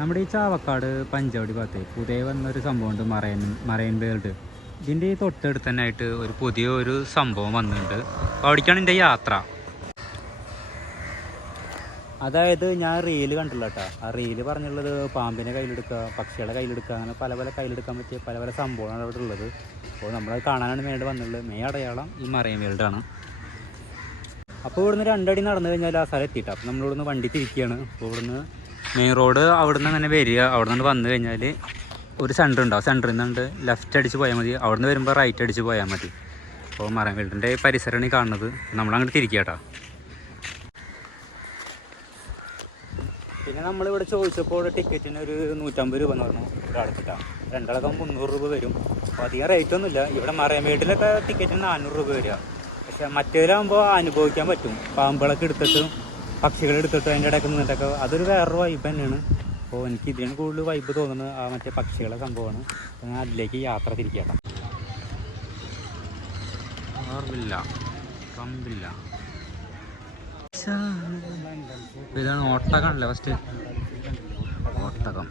നമ്മുടെ ഈ ചാവക്കാട് പഞ്ചവടി ഭാഗത്ത് പുതിയ വന്നൊരു സംഭവമുണ്ട് മറൈൻ മറൈൻ വേൾഡ്. ഇതിന്റെ ഈ തൊട്ടടുത്ത് തന്നെ ആയിട്ട് ഒരു പുതിയ ഒരു സംഭവം വന്നിട്ടുണ്ട്. അപ്പോൾ അവിടേക്കാണ് എന്റെ യാത്ര. അതായത് ഞാൻ റീൽ കണ്ടില്ല കേട്ടോ. ആ റീൽ പറഞ്ഞുള്ളത് പാമ്പിനെ കയ്യിലെടുക്കുക പക്ഷികളെ കയ്യിലെടുക്കുക അങ്ങനെ പല പല കയ്യിലെടുക്കാൻ പറ്റിയ പല പല സംഭവങ്ങളാണ് അവിടെ ഉള്ളത്. അപ്പോൾ നമ്മളത് കാണാനാണ് മെയിനായിട്ട് വന്നിട്ടുള്ളത്. മേ അടയാളം ഈ മറൈൻ വേൾഡാണ് അപ്പോൾ ഇവിടുന്ന് രണ്ടടി നടന്നു കഴിഞ്ഞാൽ ആ സ്ഥലം എത്തിയിട്ടാണ് അപ്പോൾ നമ്മളിവിടുന്ന് വണ്ടി തിരിക്കുകയാണ്. അപ്പോൾ ഇവിടുന്ന് മെയിൻ റോഡ് അവിടെ നിന്ന് അങ്ങനെ വരിക. അവിടെ നിന്ന് വന്നു കഴിഞ്ഞാൽ ഒരു സെന്റർ ഉണ്ടാവും. സെന്ററിൽ നിന്നുണ്ട് ലെഫ്റ്റ് അടിച്ച് പോയാൽ മതി. അവിടെ നിന്ന് വരുമ്പോൾ റൈറ്റ് അടിച്ച് പോയാൽ മതി. അപ്പോൾ മരം വേൾഡിന്റെ പരിസരമാണ് ഈ കാണുന്നത്. നമ്മളങ്ങോട്ട് തിരിക്കുക കേട്ടോ. പിന്നെ നമ്മളിവിടെ ചോദിച്ചപ്പോൾ ടിക്കറ്റിന് ഒരു നൂറ്റമ്പത് രൂപ എന്ന് പറഞ്ഞു. ഒരാൾക്കിട്ടാണ് രണ്ടാളൊക്കെ മുന്നൂറ് രൂപ വരും. അപ്പോൾ അധികം റേറ്റ് ഒന്നുമില്ല. ഇവിടെ മറയമേട്ടിലൊക്കെ ടിക്കറ്റിന് നാനൂറ് രൂപ വരിക. പക്ഷേ മറ്റേതിലാകുമ്പോൾ അനുഭവിക്കാൻ പറ്റും. പാമ്പുകളൊക്കെ എടുത്തിട്ട് പക്ഷികൾ എടുത്തിട്ട് അതിന്റെ ഇടയ്ക്ക് നിന്നിട്ടൊക്കെ അതൊരു വേറൊരു വൈബ് തന്നെയാണ്. അപ്പോൾ എനിക്ക് ഇതിനാണ് കൂടുതൽ വൈബ് തോന്നുന്നത് ആ മറ്റേ പക്ഷികളെ സംഭവമാണ്. ഞാൻ അതിലേക്ക് യാത്ര തിരിക്കാം ഓർമ്മില്ല കമ്പില്ല ഇതാണ് ഒട്ടകമല്ലേ ഫസ്റ്റ് ഓട്ടകം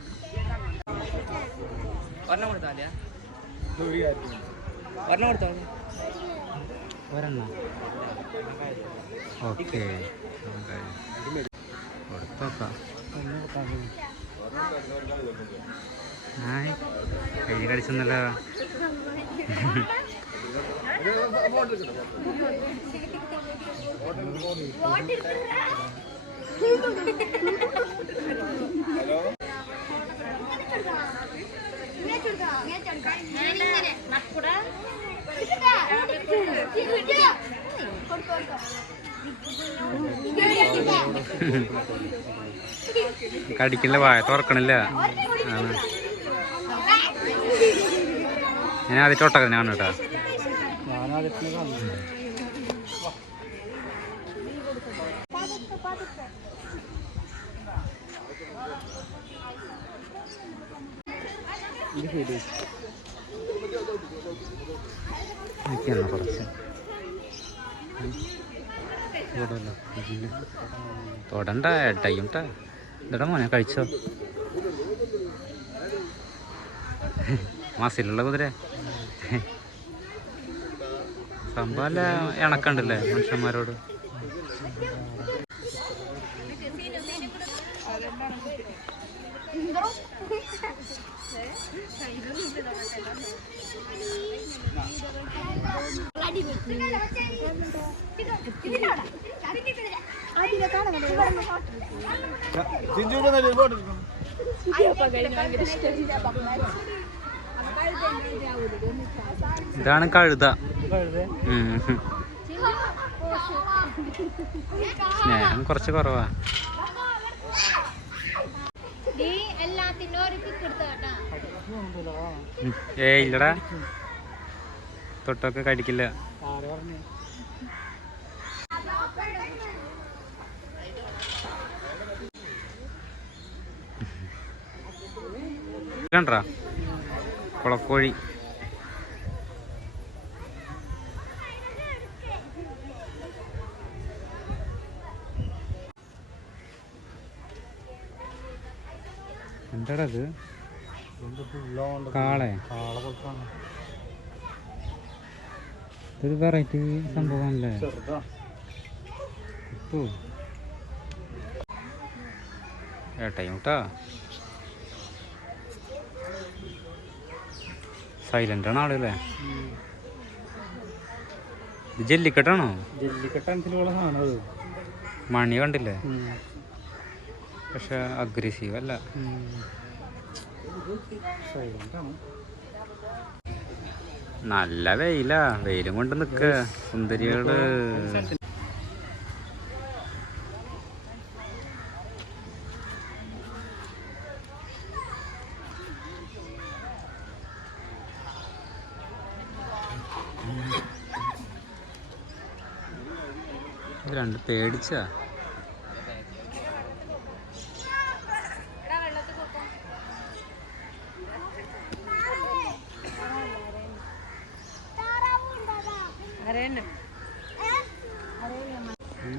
ഒരെണ്ണം ഓക്കെ. കൈ കടിച്ചൊന്നല്ല ഞാനിങ്ങനെ കടിക്കില്ല വായ തുറക്കണില്ല. ഞാൻ ആദ്യത്തെ ഒട്ടകം ഞാൻ കേട്ടോ എനിക്കെന്നാ കുറച്ച്. തൊടണ്ട ടൈം ഇതടാ മോനെ കഴിച്ചോ. മസിലുള്ള കുതിര. സംഭവല്ല ഇണക്കണ്ടല്ലേ മനുഷ്യന്മാരോട്? ഇതാണ് കഴുത. സ്നേഹം കുറച്ച് കുറവാ. ഏ ഇല്ലടാ. തൊട്ടൊക്കെ കടിക്കില്ല. കണ്ടാ കുളക്കോഴി. എന്താടാ ഇത് കാളെ. ഇതൊരു വെറൈറ്റി സംഭവമാണല്ലേ? ഏട്ടായി മുട്ടാ സൈലന്റ് ആണ് ആളല്ലേ അല്ലേ ജെല്ലിക്കെട്ടാണോ മണി കണ്ടില്ലേ? പക്ഷെ അഗ്രസീവ് അല്ല നല്ല വെയിലാ. വെയിലും കൊണ്ട് നിക്ക. സുന്ദരികൾ. പേടിച്ചാ?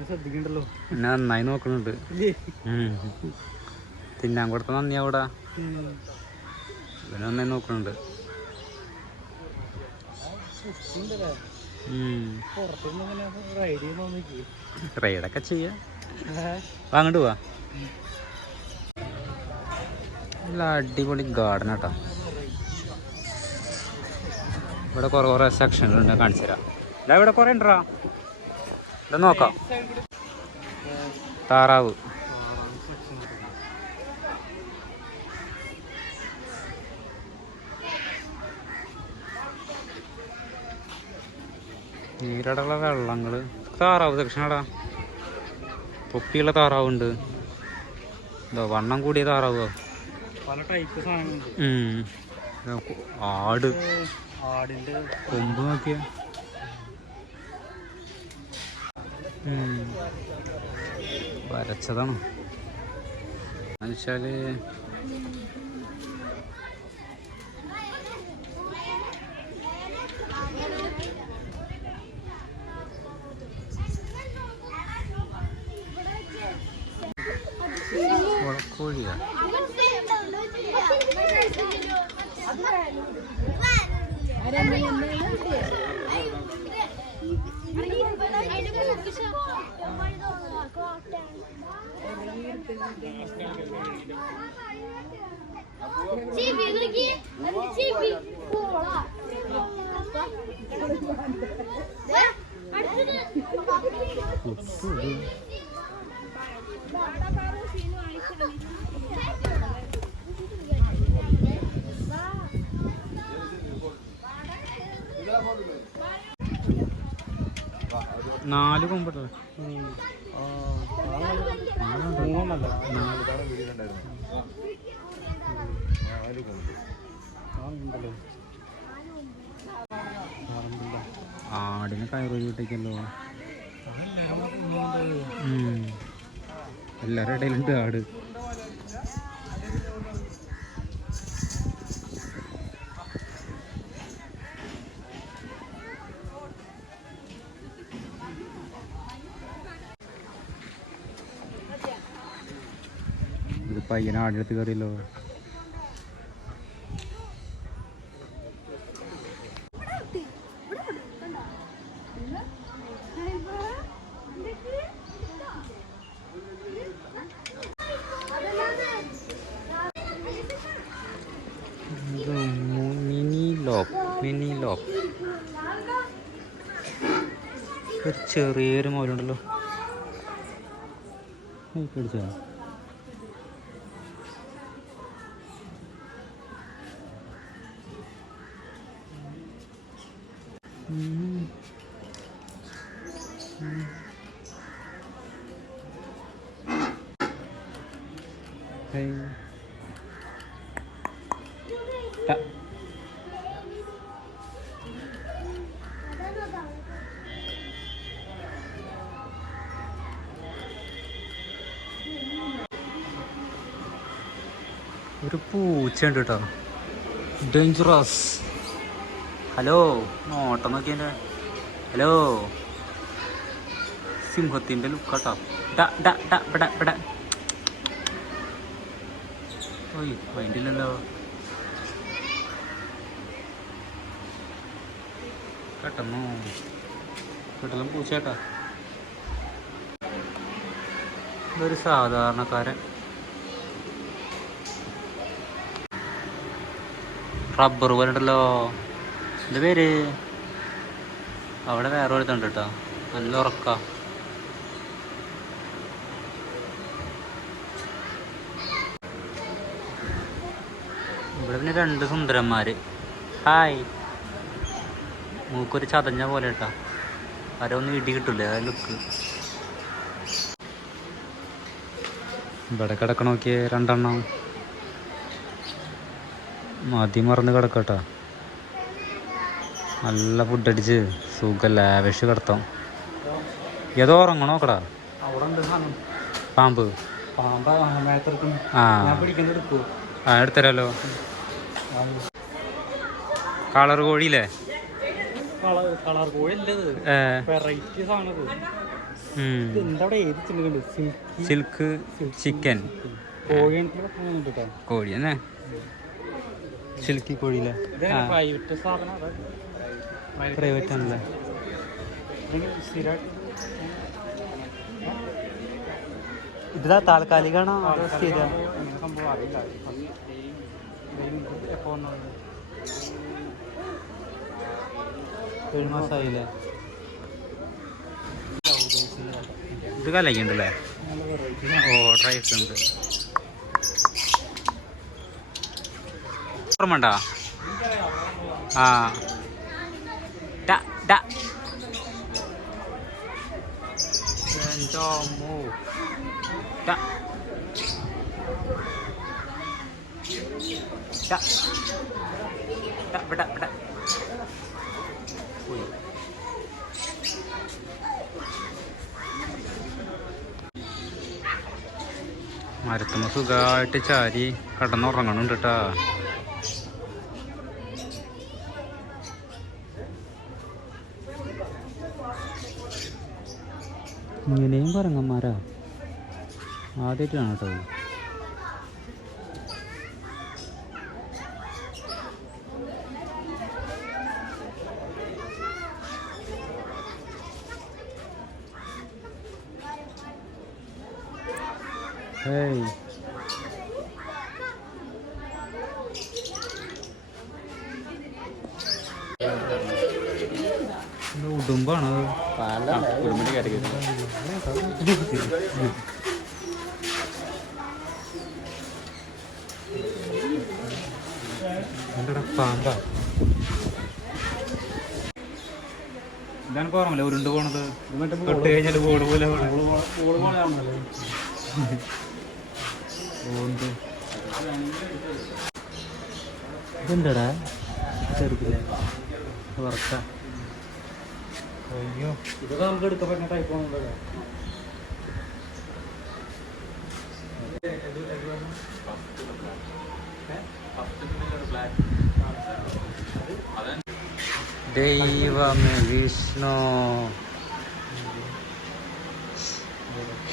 ശ്രദ്ധിക്കണ്ടല്ലോ. എന്നെ നന്നായി നോക്കണുണ്ട്. തിന്നാൻ കൊടുത്ത നന്ദി അവിടെ. നന്നായി നോക്കണുണ്ട്. പുറത്തുനിന്ന് ഇങ്ങനെ റൈഡ് റൈഡൊക്കെ ചെയ്യാം. അങ്ങോട്ട് പോവാ നല്ല അടിപൊളി ഗാർഡൻ കേട്ടോ ഇവിടെ കുറേ കുറേ സെക്ഷനുകളുണ്ട് കാണിച്ചു തരാം. ഇതാ ഇവിടെ കുറേ ഉണ്ടോ? ഇത് നോക്കാം. താറാവ്. നീരടയുള്ള വെള്ളങ്ങൾ താറാവ് സെക്ഷനാടാ തൊപ്പിയുള്ള താറാവുണ്ട്. എന്താ വണ്ണം കൂടിയ താറാവ്. പല ടൈപ്പ് സാധനങ്ങളുണ്ട്. ഉം. ആട്. ആടിന്റെ കൊമ്പ് നോക്കിയ. വരച്ചതാണ്. എന്നുവെച്ചാൽ കോഴിയാ നാല് കൊമ്പുണ്ടല്ലോ മൂന്നെണ്ണല്ല നാല് ആടിന് ആടിനെ കയറി വീട്ടേക്കല്ലോ എല്ലാവരുടെ ഇടയിലുണ്ട് ആട്. പയ്യനെ ആടെടുത്ത് കയറിയല്ലോ. മിനി ചെറിയൊരു മോലുണ്ടല്ലോ ഏയ് ഉണ്ട് കേട്ടോ. ഡേഞ്ചറസ് ഹലോ ഓട്ടം നോക്കിയതിന്റെ ഹലോ സിംഹത്തിന്റെ ലുക്കാട്ടോ ഓയ് മൈൻഡില്ലല്ലോ കേട്ടമ്മോ കേട്ടല്ലോ പൂച്ചേട്ടാ ഇതൊരു സാധാരണക്കാരൻ. റബ്ബർ പോലെ ഉണ്ടല്ലോ എന്റെ പേര്. അവിടെ വേറെ ഒരുത്തുണ്ട് കേട്ടോ. നല്ല ഉറക്ക. ഇവിടെ പിന്നെ രണ്ട് സുന്ദരന്മാര്. ഹായ്. മൂക്കൊരു ചതഞ്ഞ പോലെ കേട്ടോ. ആരൊന്നും ഇടി കിട്ടൂലേ ലുക്ക് ഇവിടെ കിടക്കണോക്കിയേ രണ്ടെണ്ണം. മതി മറന്ന് കിടക്കട്ടാ. നല്ല ഫുഡ് അടിച്ച് സുഖം ലാവിഷ് കിടത്താം. ഏതോ ഉറങ്ങണോ നോക്കടാ? സാധനം? പാമ്പ്. ആ ആ. എടുത്തരാലോ. കളർ കോഴിയില്ലേ? കളർ കോഴി വെറൈറ്റി സാധനം സിൽക്കി? ചിക്കൻ. കോഴി കോഴി തന്നെ. സിൽക്കി കോഴിയിലെ. ഇത് പ്രൈവറ്റ് ആണല്ലേ? ഇതാ താൽക്കാലികാണോ എപ്പോ വന്നത് ഏഴ് മാസമായില്ലേ ഇത് കലക്കുണ്ടല്ലേ? ഓ ഡ്രൈസ് ഉണ്ട്. ഓർമ്മണ്ട ആ. ഇവിടെ. മരത്തുമ്മ സുഖമായിട്ട് ചാരി കടന്നുറങ്ങണുണ്ട് കേട്ടാ ഇങ്ങനെയും പറങ്ങന്മാരാ ആദ്യമായിട്ടാണ് കേട്ടോ ഉടുമ്പാണത് ഉടുമ്പിന്റെ കാറ്റഗറി ഉരുണ്ട് പോണത് തൊട്ട് കഴിഞ്ഞാൽ ബോർഡ് പോലെ. ഇതെന്താടാ ചെറുക്കില്ല അയ്യോ ഇതൊക്കെ നമുക്ക് എടുക്കാൻ പറ്റുന്ന ടൈപ്പ് ആണല്ലോ ദൈവമേ വിഷ്ണു.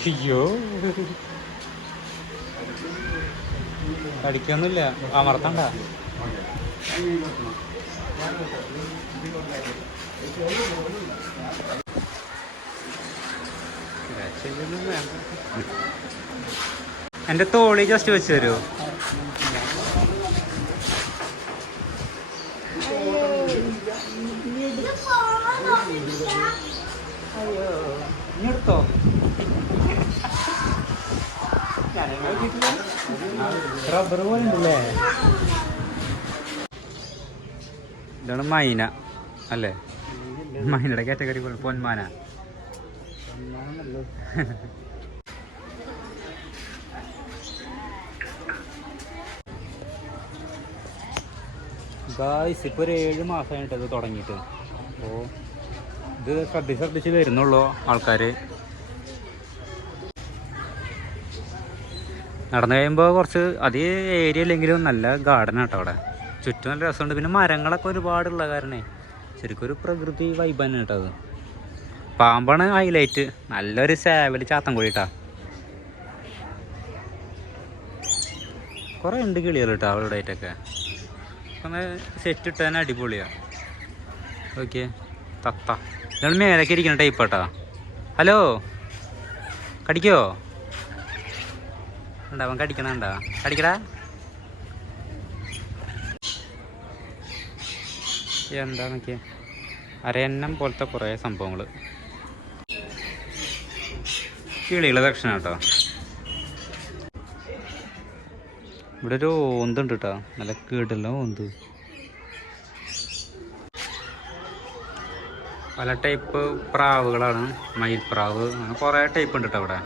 അയ്യോ. കടിക്കൊന്നുമില്ല അമർത്തണ്ട. എന്റെ തോളി ജസ്റ്റ് വെച്ച് തരുമോ ഇങ്ങെടുത്തോ റബ്ബർ പോലെ ഇതാണ് മൈന അല്ലേ? മൈനയുടെ കാറ്റഗറി പോലെ പൊന്മാന. ഗായ്സ് ഇപ്പൊ ഒരു ഏഴ് മാസമായിട്ട് ഇത് തുടങ്ങിയിട്ട്. അപ്പോൾ ഇത് ശ്രദ്ധിച്ച് ശ്രദ്ധിച്ച് വരുന്നുള്ളൂ ആൾക്കാർ നടന്നു കഴിയുമ്പോൾ കുറച്ച് അതേ ഏരിയ അല്ലെങ്കിലും നല്ല ഗാർഡൻ ആട്ടോ അവിടെ. ചുറ്റും നല്ല രസമുണ്ട്. പിന്നെ മരങ്ങളൊക്കെ ഒരുപാടുള്ള കാരണേ ശരിക്കും ഒരു പ്രകൃതി വൈബ് തന്നെ കേട്ടോ അത്. പാമ്പാണ് ഹൈലൈറ്റ് നല്ലൊരു സേവൽ ചാത്തൻ കൂടിട്ടാ. കുറേ ഉണ്ട് കിളികൾ കേട്ടോ അവളുടെ ആയിട്ടൊക്കെ ഒന്ന് സെറ്റ് ഇട്ട് തന്നെ അടിപൊളിയാ. ഓക്കെ തത്ത. നിങ്ങൾ മേലൊക്കെ ഇരിക്കുന്ന ടൈപ്പ് കേട്ടാ ഹലോ കടിക്കോ? ഉണ്ടാവൻ കടിക്കണണ്ടാ കടിക്കടാ. എന്താ നോക്കിയേ. അരയന്നം പോലത്തെ കുറേ സംഭവങ്ങൾ കിളികളെ ദക്ഷിണ കേട്ടോ ഇവിടെ ഒരു ഒന്തുണ്ട് കേട്ടോ നല്ല കീടുള്ള ഒന്ത് പല ടൈപ്പ് പ്രാവുകളാണ്. മയിൽപ്രാവ് അങ്ങനെ കുറേ ടൈപ്പ് ഉണ്ട് കേട്ടോ ഇവിടെ.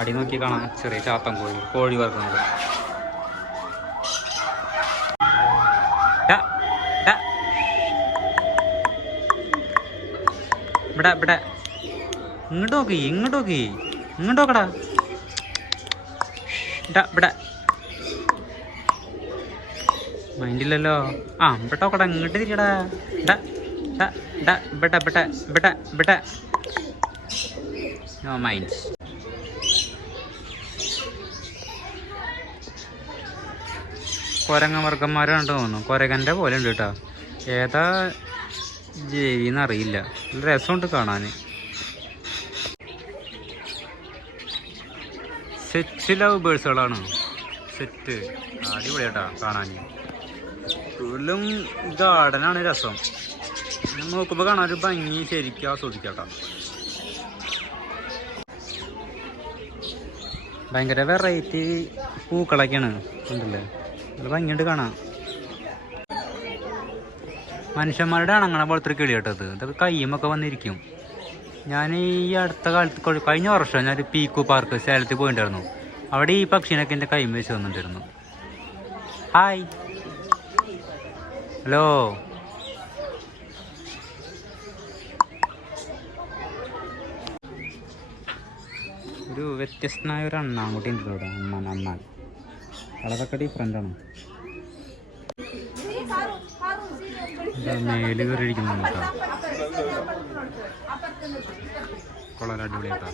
അടി നോക്കി കാണാം. ചെറിയ ചാത്തൻ കോഴി കോഴി ഡാ. ഇവിടെ ഇവിടെ. ഇങ്ങോട്ട് നോക്കി ഇങ്ങോട്ട് നോക്കി ഇങ്ങോട്ട് നോക്കടാ ഇവിടെ. മൈൻഡില്ലല്ലോ. ആ ഇവിടെ നോക്കടാ ഇങ്ങോട്ട് തിരിയടാ. ഡാ, ഡാ, ഡാ, ഇവിടെ ഇവിടെ ഇവിടെ ഇവിടെ. നോ മൈൻഡ് കൊരങ്ങമർഗന്മാരാണ് തോന്നുന്നു. കൊരകന്റെ പോലെ ഉണ്ട് കേട്ടോ. ഏതാ ജീവിന്ന് അറിയില്ല നല്ല രസമുണ്ട് കാണാൻ സെറ്റ് ലവ് ബേഴ്സുകളാണ് സെറ്റ് അടിപൊളിയാട്ടാ കാണാൻ. കൂടുതലും ഗാർഡനാണ് രസം. നോക്കുമ്പോൾ കാണാൻ ഒരു ഭംഗി ശരിക്കും ആസ്വദിക്കാട്ടോ. ഭയങ്കര വെറൈറ്റി പൂക്കളൊക്കെയാണ്. ഉണ്ടല്ലേ നല്ല ഭംഗിയുണ്ട് കാണാം മനുഷ്യന്മാരുടെ അണങ്ങണ പോലത്തെ ഒരു കിളി കേട്ടത് ഇതൊക്കെ കയ്യുമൊക്കെ വന്നിരിക്കും. ഞാൻ ഈ അടുത്ത കാലത്ത് കഴിഞ്ഞ വർഷം ഞാൻ പീക്കു പാർക്ക് സേലത്തിൽ പോയിട്ടുണ്ടായിരുന്നു അവിടെ ഈ പക്ഷീനൊക്കെ എന്റെ കൈമ വെച്ച് വന്നിട്ടിരുന്നു ഹായ്. ഹലോ. ഒരു വ്യത്യസ്തനായ ഒരു അണ്ണാൻകുട്ടി ഉണ്ട് ഇവിടെ. അണ്ണാൻ അണ്ണാൻ. കളറൊക്കെ ഡിഫറെന്റ് ആണ്. മേൽ കയറിയിരിക്കുന്നു കേട്ടോ. കൊള്ളാൻ അടിപൊളിയാട്ടാ.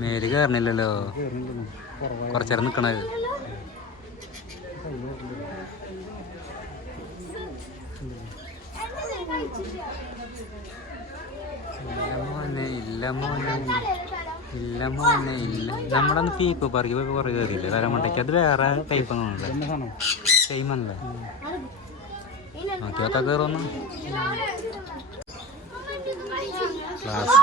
മേൽ കയറണില്ലല്ലോ കുറച്ചേരം നിക്കണത് നമ്മളന്ന് പീക്കോ പറക്കി പോയി കുറേ കയറിയില്ലേ തലമുണ്ടയ്ക്ക് അത് വേറെ ടൈപ്പ് ഒന്നുമില്ല സെയിം ആണല്ലേ നോക്കിയാത്ത കയറുന്നു ക്ലാസ്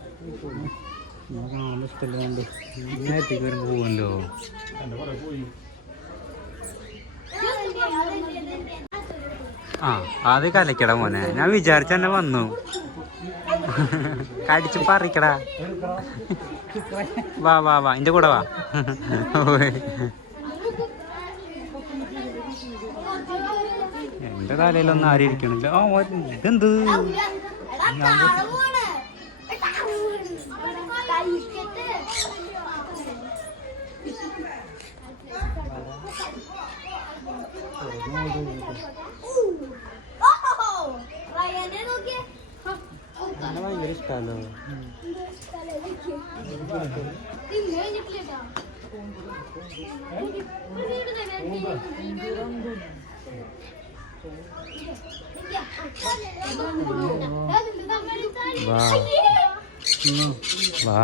ഇഷ്ടമല്ലാണ്ട് നേരത്തേക്ക് വരുമ്പോൾ പോകുമല്ലോ ആ അത് കലക്കട മോനെ. ഞാൻ വിചാരിച്ച തന്നെ വന്നു. കടിച്ച് പറിക്കടാ. വാ വാ വാ എന്റെ കൂടെ വാ. എന്റെ തലയിലൊന്നും ആരും ഇരിക്കണില്ല ഓ, ഇതെന്ത്? ഭയങ്കര ഇഷ്ടമല്ലോ വാ. വാ.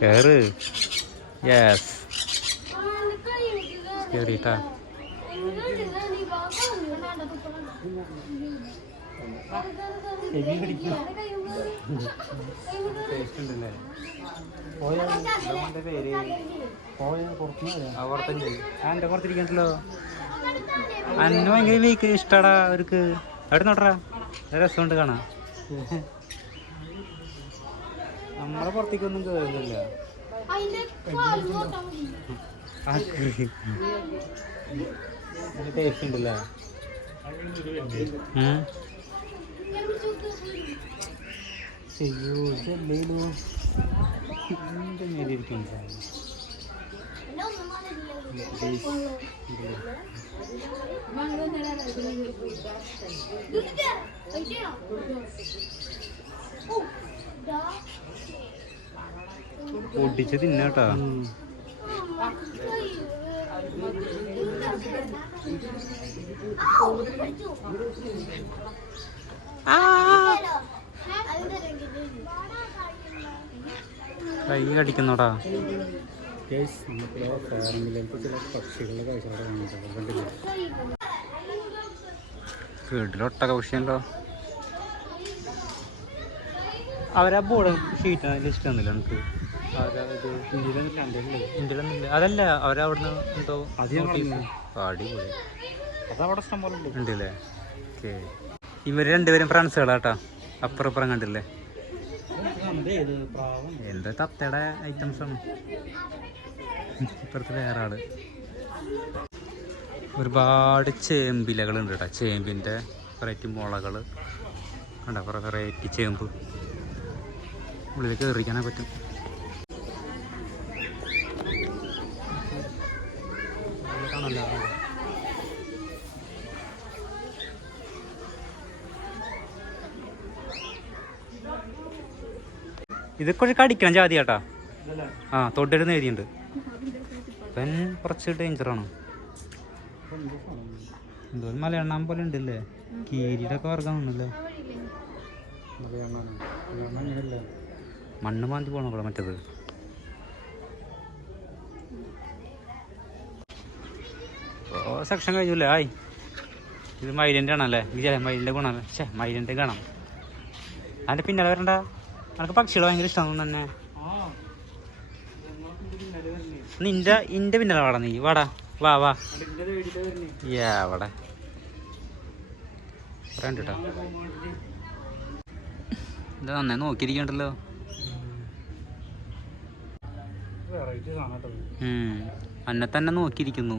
കേറ്. യെസ് കേറിട്ടാ ആ എന്റെ പുറത്തിരിക്കണ്ടല്ലോ അന്നെ ഭയങ്കര വീക്ക് ഇഷ്ടടാ അവർക്ക്. എവിടെ നോട്ടറാ രസമുണ്ട് കാണാ നമ്മളെ പുറത്തേക്കൊന്നും കയറുന്നില്ല ടേസ്റ്റ് ഉണ്ടല്ലേ. അയ്യോ ഇതല്ലേലോ എന്റെ മേലെ ഇരിക്കണ്ട പൊട്ടിച്ച് തിന്നാട്ടാ. കൈ കടിക്കുന്നോടാ ഗൈസ് നമുക്കിവിടെ ഫാമിലേക്ക് ചില പക്ഷികളുടെ കാഴ്ചകളെ കാണാൻ കണ്ടില്ല? വീട്ടിലൊട്ടക വിഷയമല്ലോ അവരാ ബോർഡ് ഷീറ്റ് ലിസ്റ്റ് ഇഷ്ടമൊന്നുമില്ല എനിക്ക് ഇന്ത്യയിലൊന്നുമില്ല. അതല്ല അവരവിടുന്ന് എന്തോ അടിപൊളി. അതവിടെ ഉണ്ടല്ലേ? ഓക്കെ. ഇവർ രണ്ടുപേരും ഫ്രണ്ട്സുകളാട്ടോ. അപ്പുറം അപ്പുറം കണ്ടില്ലേ? എന്താ തത്തയുടെ ഐറ്റംസ് ആണ്. ഇപ്പുറത്ത് വേറെ ആൾ. ഒരുപാട് ചേമ്പിലകളുണ്ട് കേട്ടോ ചേമ്പിന്റെ വെറൈറ്റി മുളകൾ കണ്ട? കുറേ വെറൈറ്റി ചേമ്പ്. ഉള്ളിൽ കയറിക്കാനേ പറ്റും. കാണല്ലോ ഇത് കുറച്ച് കടിക്കണം ജാതി കേട്ടാ ആ തൊട്ടടുന്ന് എഴുതിയുണ്ട് പെൻ കുറച്ച് ഡേഞ്ചറാണ് എന്ത് ഒരു മലയണ്ണാൻ പോലെ ഉണ്ടല്ലേ? മലയാളമാണ് മലയാളം മണ്ണ്. മാന്തി പോണോ മറ്റത്? സെക്ഷൻ കഴിഞ്ഞല്ലേ? ആയി. ഇത് മൈലിന്റെ ആണല്ലേ വിചാരം മൈലിന്റെ ഗുണമല്ലേ ഛേ മൈലിന്റെ ഗണം. അതിന്റെ പിന്നാലെ വരണ്ട. അനക്ക് പക്ഷികൾ ഭയങ്കര ഇഷ്ടമാണ് തന്നെ. നിന്റെ ഇന്റെ പിന്നാലെ വാടാ നീ. വാടാ. വാ വാ. യാ വാടാ. കേട്ടോ ഇത് നന്നായി നോക്കിയിരിക്കണ്ടല്ലോ. അന്നെ തന്നെ നോക്കിയിരിക്കുന്നു.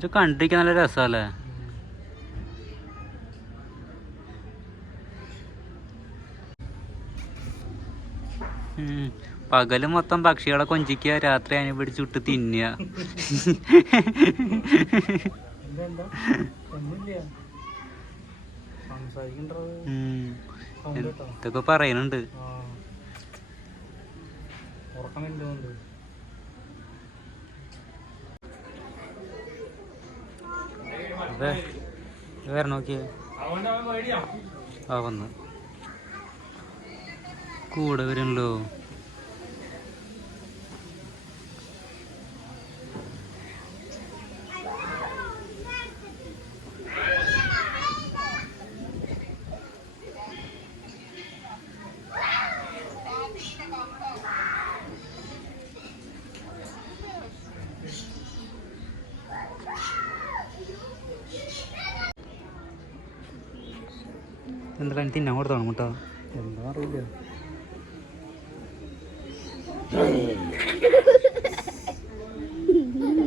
ഇത് കണ്ടിരിക്കാൻ നല്ല രസമല്ലേ. പകൽ മൊത്തം പക്ഷികളെ കൊഞ്ചിക്കുക രാത്രി അതിനെ പിടിച്ച് വിട്ട് തിന്നുക. ഇതൊക്കെ പറയുന്നുണ്ട് ഉറക്കം വരുന്നുണ്ട് അതെ വേറെ നോക്കിയേ. ആ വന്നു. കൂടെ വരുന്നല്ലോ എന്താ തിന്നാൻ കൊടുത്തോണം മുട്ടോ എന്താ അറിയില്ല.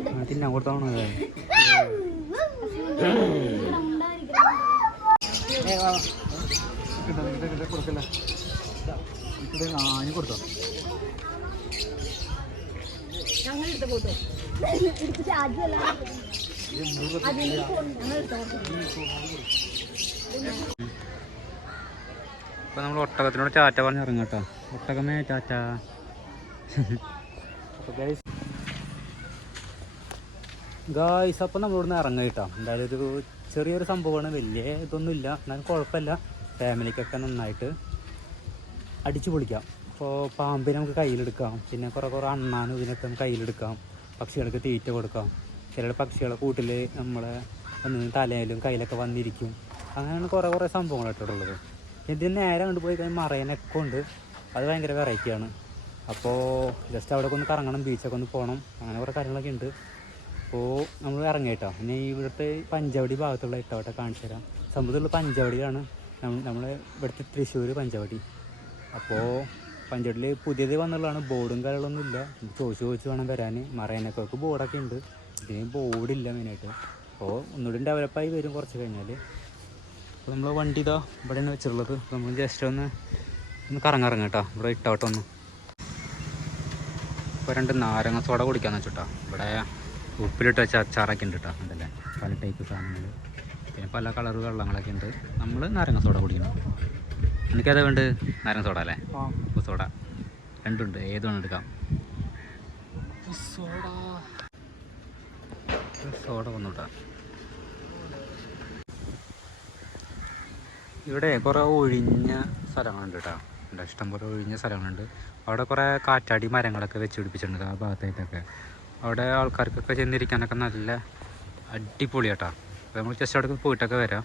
ആ, തിന്നാൻ കൊടുത്തോണം കൊടുക്കല്ല? ആഞ്ഞു കൊടുത്തോ. ഞങ്ങൾ എടുത്ത ഫോട്ടോ എടുത്തിട്ട് ആദ്യം ഞങ്ങൾ എടുത്ത അപ്പൊ നമ്മൾ ഒട്ടകത്തിനോട് ചാറ്റ പറഞ്ഞ് ഇറങ്ങാം കേട്ടോ ഒട്ടകമേ ചാറ്റ. ഗൈസ് ഗായ്സ് അപ്പം നമ്മളിവിടുന്ന് ഇറങ്ങാം കേട്ടോ എന്തായാലും ഒരു ചെറിയൊരു സംഭവമാണ്. വലിയ ഇതൊന്നുമില്ല. എന്നാലും കുഴപ്പമില്ല. ഫാമിലിക്കൊക്കെ നന്നായിട്ട് അടിച്ചു പൊളിക്കാം. അപ്പോൾ പാമ്പിനെ നമുക്ക് കയ്യിലെടുക്കാം. പിന്നെ കുറേ കുറേ അണ്ണാനും ഇതിനൊക്കെ നമുക്ക് കയ്യിലെടുക്കാം. പക്ഷികൾക്ക് തീറ്റ കൊടുക്കാം. ചില പക്ഷികളെ കൂട്ടിൽ നമ്മളെ ഒന്ന് തലയിലും കയ്യിലൊക്കെ വന്നിരിക്കും. അങ്ങനെയാണ് കുറേ കുറേ സംഭവങ്ങൾ ഉള്ളത്. ഇതിന് നേരെ അങ്ങോട്ട് പോയി കഴിഞ്ഞാൽ മറയനൊക്കെ ഉണ്ട്. അത് ഭയങ്കര വെറൈറ്റിയാണ് അപ്പോൾ ജസ്റ്റ് അവിടെ ഒന്ന് കറങ്ങണം ബീച്ചൊക്കെ ഒന്ന് പോകണം അങ്ങനെ കുറേ കാര്യങ്ങളൊക്കെ ഉണ്ട്. അപ്പോൾ നമ്മൾ ഇറങ്ങിയിട്ടോ പിന്നെ ഇവിടുത്തെ പഞ്ചവടി ഭാഗത്തുള്ള ഇട്ടവട്ടെ കാണിച്ചു തരാം. സമുദ്രമുള്ള പഞ്ചവടിയാണ് നമ്മൾ ഇവിടുത്തെ തൃശ്ശൂർ പഞ്ചവടി. അപ്പോൾ പഞ്ചവടിയിൽ പുതിയത് വന്നുള്ളതാണ്. ബോർഡും കാര്യങ്ങളൊന്നും ഇല്ല. ചോദിച്ച് ചോദിച്ച് വേണം വരാൻ. മറയനൊക്കെ ബോർഡൊക്കെ ഉണ്ട്. ഇതിന് ബോർഡില്ല മെയിനായിട്ട് അപ്പോൾ ഒന്നുകൂടി ഡെവലപ്പായി വരും കുറച്ച് കഴിഞ്ഞാൽ അപ്പോൾ നമ്മൾ വണ്ടി ഇതാ ഇവിടെയാണ് വെച്ചിട്ടുള്ളത്. നമ്മൾ ജസ്റ്റ് ഒന്ന് ഒന്ന് കറങ്ങിറങ്ങാം കേട്ടോ. ഇവിടെ ഇട്ടോട്ടൊന്ന് ഇപ്പോൾ രണ്ട് നാരങ്ങ സോഡ കുടിക്കാന്ന് വെച്ചിട്ടാ. ഇവിടെ ഉപ്പിലിട്ട് വെച്ച അച്ചാറൊക്കെ ഉണ്ട് കേട്ടോ. അതല്ലേ? പല ടൈപ്പ് സാധനങ്ങൾ പിന്നെ പല കളർ വെള്ളങ്ങളൊക്കെ ഉണ്ട്. നമ്മൾ നാരങ്ങ സോഡ കുടിക്കണം. എനിക്കത് വേണ്ട നാരങ്ങ സോഡ അല്ലേ? ഉപ്പ് സോഡ. രണ്ടുണ്ട് ഏത് വേണം എടുക്കാം. സോഡ. സോഡ വന്നുട്ടാ. ഇവിടെ കുറേ ഒഴിഞ്ഞ സ്ഥലങ്ങളുണ്ട് കേട്ടോ ഉണ്ട് ഇഷ്ടംപോലെ ഒഴിഞ്ഞ സ്ഥലങ്ങളുണ്ട്. അവിടെ കുറേ കാറ്റാടി മരങ്ങളൊക്കെ വെച്ച് പിടിപ്പിച്ചിട്ടുണ്ട് ആ ഭാഗത്തായിട്ടൊക്കെ അവിടെ ആൾക്കാർക്കൊക്കെ ചെന്നിരിക്കാനൊക്കെ നല്ല അടിപൊളിയാട്ടോ അപ്പോൾ നമ്മൾ ജസ്റ്റ് അവിടെ പോയിട്ടൊക്കെ വരാം.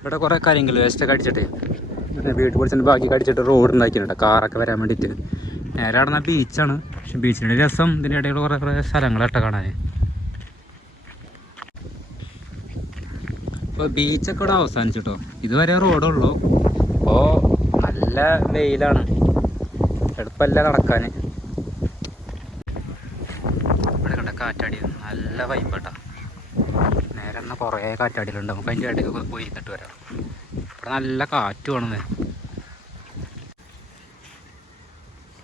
ഇവിടെ കുറേ കാര്യങ്ങൾ വേസ്റ്റൊക്കെ അടിച്ചിട്ട് പിന്നെ വീട്ടിൽ പൊളിച്ചിട്ട് ബാക്കി കടിച്ചിട്ട് റോഡ് ഉണ്ടാക്കിയിട്ടുണ്ട് കാറൊക്കെ വരാൻ വേണ്ടിയിട്ട്. നേരെ അവിടെ ബീച്ചാണ് പക്ഷെ ബീച്ചിന്റെ രസം ഇതിന്റെ ഇടയിൽ കുറേ കുറേ സ്ഥലങ്ങളൊക്കെ കാണാൻ. ഇപ്പോൾ ബീച്ചൊക്കെ ഇവിടെ അവസാനിച്ചു കേട്ടോ ഇതുവരെ റോഡുള്ളൂ അപ്പോൾ നല്ല വെയിലാണ്. എളുപ്പമല്ല നടക്കാൻ ഇവിടെ കണ്ട കാറ്റാടി. നല്ല വൈബ് നേരെ എന്നാൽ കുറേ കാറ്റാടിയിലുണ്ട് നമുക്ക് അതിന്റെ ഇടയ്ക്ക് പോയി ഇരുന്നിട്ട് വരാം. ഇവിടെ നല്ല കാറ്റ് വേണമെന്ന്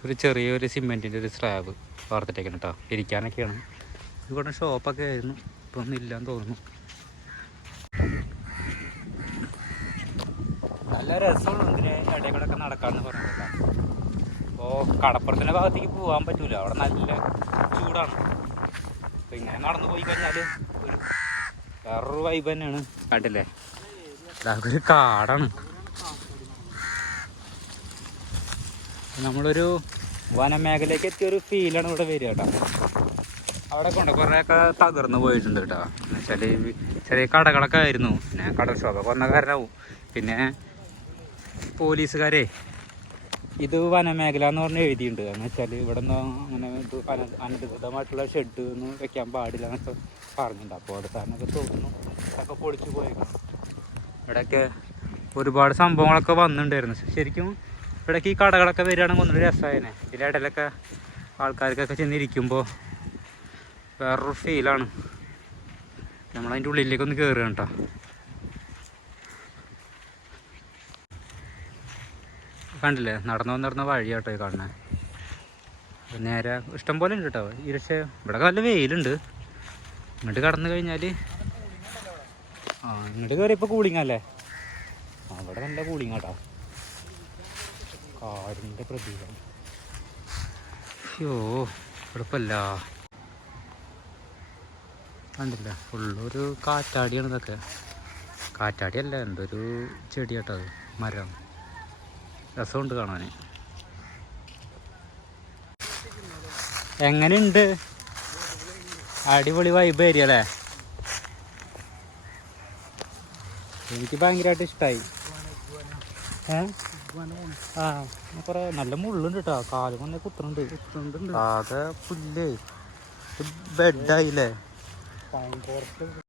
ഒരു ചെറിയൊരു സിമെന്റിന്റെ ഒരു സ്ലാബ് വാർത്തിട്ടേക്കണം കേട്ടോ ഇരിക്കാനൊക്കെയാണ്. ഇവിടെ ഷോപ്പൊക്കെ ആയിരുന്നു. ഇപ്പം ഒന്നും ഇല്ലാന്ന് തോന്നുന്നു. നല്ല രസമാണ് ഇതിന് ഇടയിൽ കൂടെ നടക്കാമെന്ന് പറഞ്ഞില്ല അപ്പോൾ കടപ്പുറത്തിന്റെ ഭാഗത്തേക്ക് പോകാൻ പറ്റൂല. അവിടെ നല്ല ചൂടാണ്. അപ്പോൾ ഇങ്ങനെ നടന്നു പോയി കഴിഞ്ഞാൽ ഒരു വേറൊരു വൈബ് തന്നെയാണ്. കണ്ടില്ലേ? ഒരു കാടാണ്. നമ്മളൊരു വനമേഖലയ്ക്ക് എത്തിയ ഒരു ഫീലാണ് ഇവിടെ വരിക കേട്ടോ. അവിടെ കൊണ്ട് കുറേയൊക്കെ തകർന്നു പോയിട്ടുണ്ട് കേട്ടോ. എന്നുവെച്ചാൽ ചെറിയ കടകളൊക്കെ ആയിരുന്നു. പിന്നെ കടൽക്ഷോഭം കൊന്ന കാരണമാവും പിന്നെ പോലീസുകാരെ ഇത് വനമേഖല എന്ന് പറഞ്ഞ് എഴുതിയിട്ടുണ്ട്. എന്ന് വെച്ചാൽ ഇവിടെ നിന്ന് അങ്ങനെ ഇത് അന അനധികൃതമായിട്ടുള്ള ഷെഡ് ഒന്നും വെക്കാൻ പാടില്ല എന്നൊക്കെ പറഞ്ഞിട്ടുണ്ട്. അപ്പോൾ അവിടെ കാരണമൊക്കെ തോന്നുന്നു. അതൊക്കെ പൊളിച്ചു പോയേക്കണം. ഇവിടെയൊക്കെ ഒരുപാട് സംഭവങ്ങളൊക്കെ വന്നിട്ടുണ്ടായിരുന്നു. ശരിക്കും ഇവിടേക്ക് ഈ കടകളൊക്കെ വരികയാണെങ്കിൽ ഒന്നൊരു രസമായേനെ. ഇതിന്റെ ഇടയിലൊക്കെ ആൾക്കാർക്കൊക്കെ ചെന്നിരിക്കുമ്പോൾ വേറൊരു ഫീലാണ് നമ്മളതിന്റെ ഉള്ളിലേക്ക് ഒന്ന് കേട്ടോ കണ്ടില്ലേ? നടന്നു വന്നിരുന്ന വഴിയാട്ടോ ഈ കാണുന്നത് നേരെ ഇഷ്ടം പോലെ ഉണ്ട് കേട്ടോ ഈ പക്ഷേ ഇവിടെ നല്ല വെയിലുണ്ട്. ഇങ്ങോട്ട് കടന്നു കഴിഞ്ഞാൽ ആ ഇങ്ങോട്ട് കയറിയപ്പോൾ കൂളിംഗ് അല്ലേ? അവിടെ നല്ല കൂളിംഗ് കേട്ടോ കാടിന്റെ പ്രതീകം. അയ്യോ എളുപ്പമല്ല കണ്ടില്ല? ഫുള്ളൊരു കാറ്റാടിയാണ് ഇതൊക്കെ കാറ്റാടിയല്ല എന്തൊരു ചെടിയാട്ടോ അത്? മരം. രസമുണ്ട് കാണാൻ. എങ്ങനെയുണ്ട്? അടിപൊളി വൈബ് ഏരിയ അല്ലേ? എനിക്ക് ഭയങ്കരമായിട്ട് ഇഷ്ടമായി ആ കുറെ നല്ല മുള്ളുണ്ട് കേട്ടോ കാൽ വന്നേ കുത്തുന്നുണ്ട് ആകെ പുല്ലേ. ബെഡായില്ലേ